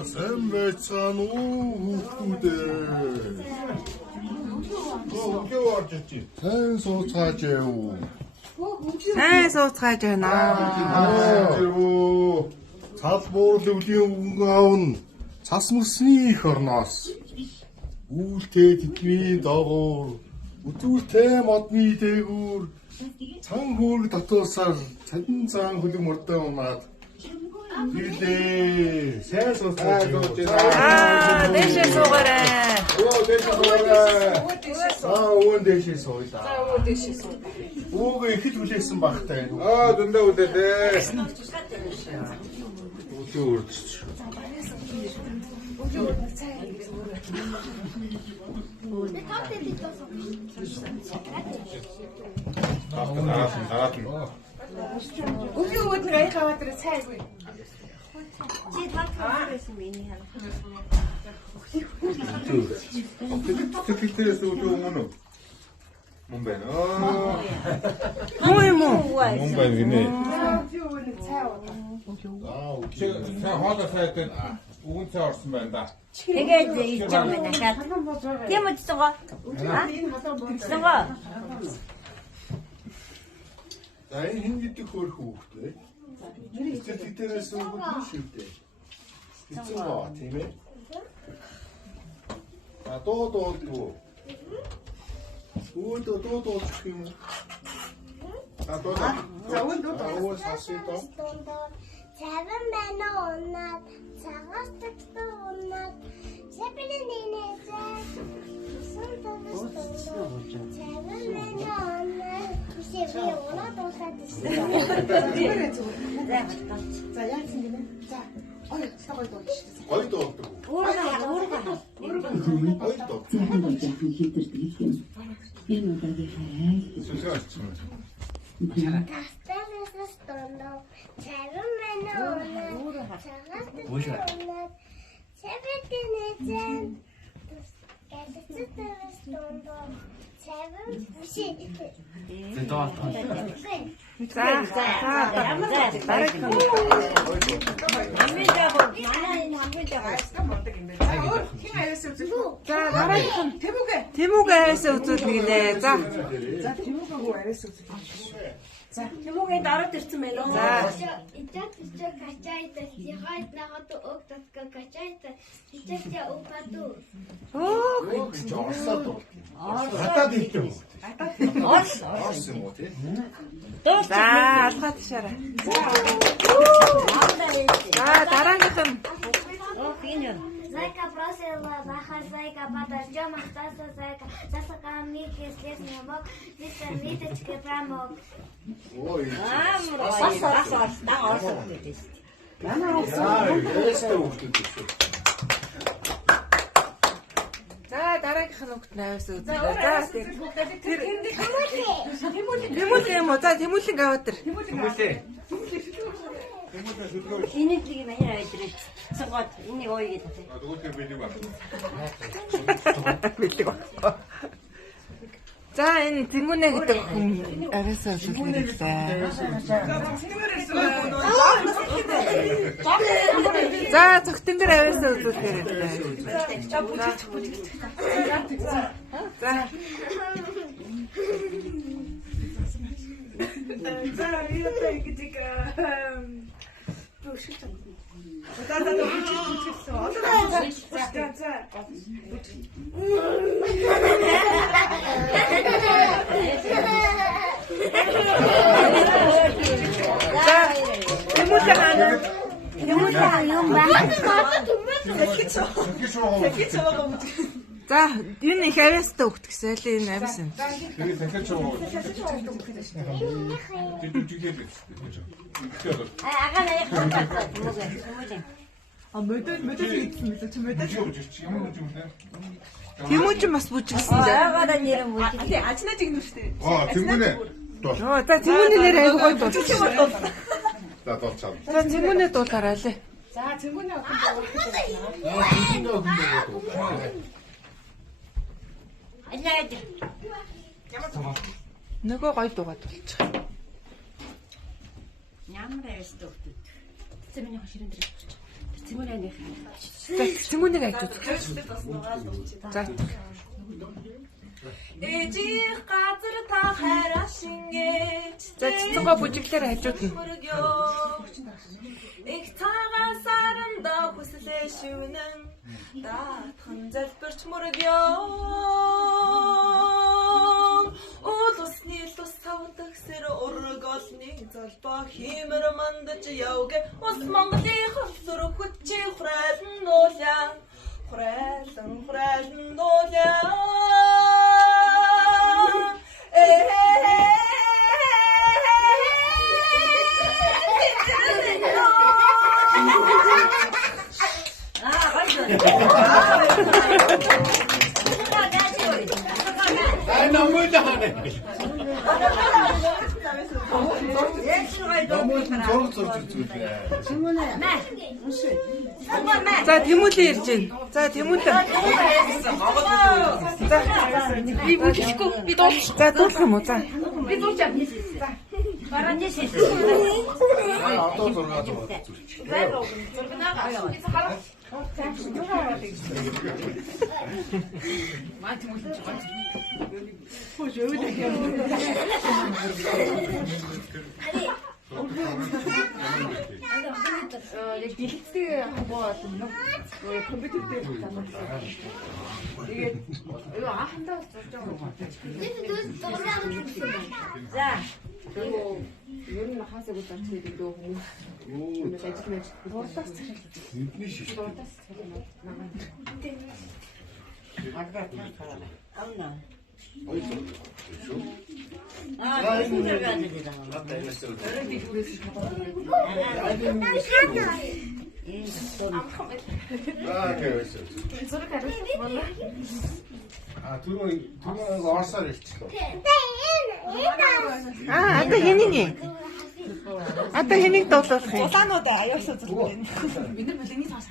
Сайн байцгаана уу хүүхдүүдээ. Сайн сууцгааж яв. Сайн сууцгааж байна. Цал буур лөвлийн өнгө аавн цас мөсний их орноос. Үүлтэй тэтгэвийн доогуур өдөртэй модны дээгүүр цан хөөрг татуусаар цадин цаан хөлөг мөрдөө унаад Билээ. Сайн сууцгааж. Дэшээ суугаарай. Өвөн дэшээ сууя. Өвөн дэшээ сууя. Өвгөө ихэд хүлээсэн багтай. Дүндээ үлээлээ. Өдөө үрдэж. Өглөө өдөр аяхаа өдөр цайгүй. Чи татсан миний хаа. Тэтгэвчээс өдөө өмнө. Мөн байна. Муу. Мөн байна гинэ. Өглөө өдөр цай удаа. Сайн хоолой сайтай үгэн цай орсон байна да. Тэгээд ийж юм дахиад. Тийм үтсэн гоо. Үтсэн гоо. За энэ хин гэдэг хөрх хүүхдээ. Эцэг дээрээс өгөх шүү дээ. Эцэг баа тийм ээ. А доо. Доо гэх юм. А доо. За өндөө Өө сасито. Цаван байна унаад цагаас тагтаа унаад сэбэлэн нэнэжээ цаван байна унаад сэбэ унаад дуусаад ирсэн. За яасан гинэ? За ой сагой дуулж. Гой дуулдаг. Гой дуу. Тастаас тондоо цаван байна унаад цагаас тагтаа унаад сэбэлэн нэнэжээ Тастаас тондоо цаван бүши. За. Ямар Бараг. Хин аяас үзэх. За дараагийн Тэмүүгээ. Тэмүүгээ хайсаа үзүүл нэглээ. За. За тэмүүгээ аяас үзэх. За Тэмүүгээ дараад ирсэн байна уу? Идет еще качается, стирает на ходу окна, качается, сейчас я упаду. Оо. Орсаад дуу. Хатаад ийтэй. Орс юм уу тий? За, алхаад тишаарай. За, дараагийнх нь Зайка просила, баха зайка, подождем, остался зайка. Засака Мики, слез не мог, здесь ниточки промок. Ой. Яастай хүүхдүүд гэсэн. За, дараагийнх нь хүүхд наваас үзлээ. За, Тэмүүл юм уу? За, Тэмүүлийн гавтар. Энийг нэг юм яа идрээ. Цогод энийг ууя гэдэг. Дүүтэр бэлэг байна. Бэлэг багтаа. За, энэ Тэмүүнэ гэдэг хүн араасаа үзүүлэх хэрэгтэй. За, цогтөмбөр аваасаа үзүүлэх хэрэгтэй. За. За яатай гэдэг За, энэ их авиастай хөвт гэсэн л энэ авиас юм. Тэгээд дахиад ч уу. Тэтгэвчээ л. Агаа наяах Тэмүүгээ. мөдөд хийсэн мэт ч мөдөд. Ямар үгүй юм бэ? Тэмүүжин бас бүжигсэн дээ. Агаа нэр юм уу? Ажнаа тэгнэ шүү дээ. Тэмүүнэ. Оо, за Тэмүүний нэр айгуу гоё дуулсан. За дуулцаа. За, Тэмүүний дуулаарай лээ. За цэнгүүний охин Алаад. Нөгөө гоё дуугаад болчих. Ямар яст өгдөг. Тэцээ миний хоширын дээр. Тэнгүүнийг айж үзэх. За. Ээжих газар та хайраа шингээж. За цэцэнгоо бүжиглээр хажууд нь. Их цагаан саранда хүслээ шивнэн даатхан залбирч мөргөө. Улусны лус тавдаг сэр урголны золбоо химэр мандаж явгэ. Ус Монголын хөлсөр хүчи хурайлан нуулаа. Хурайлан нуулаа. Намайг хаана. Намайг зураг зурж үзүүлээ. За Тэмүүлээ ирж байна. За Тэмүүлээ. Би бүлэхгүй. Би дуулах. За дуулах юм уу? За. Би дуучаад. Баран дэшээ. Одоо зураг зурж. Яг дэлгэцтэй хаваа болно. Компьютер дээр замаа. Тэгээд юу анхандаа зурж байгаа юм. За. Ер нь хасаг удаач гэдэг дөө хүмүүс. Ажил дурлаас цахил. Бидний шиш. Дурлаас цахил. Амна. Ойлоо. 무슨 소리가 안 들리잖아. 맞다 이랬어. 그랬어. 두분 орсоор ирчихлээ. Одоо хэнийг юм? Одоо хэнийг дуулах юм? Улаанууд аяасан зүрх байна. Бид нар бүлэний цаас.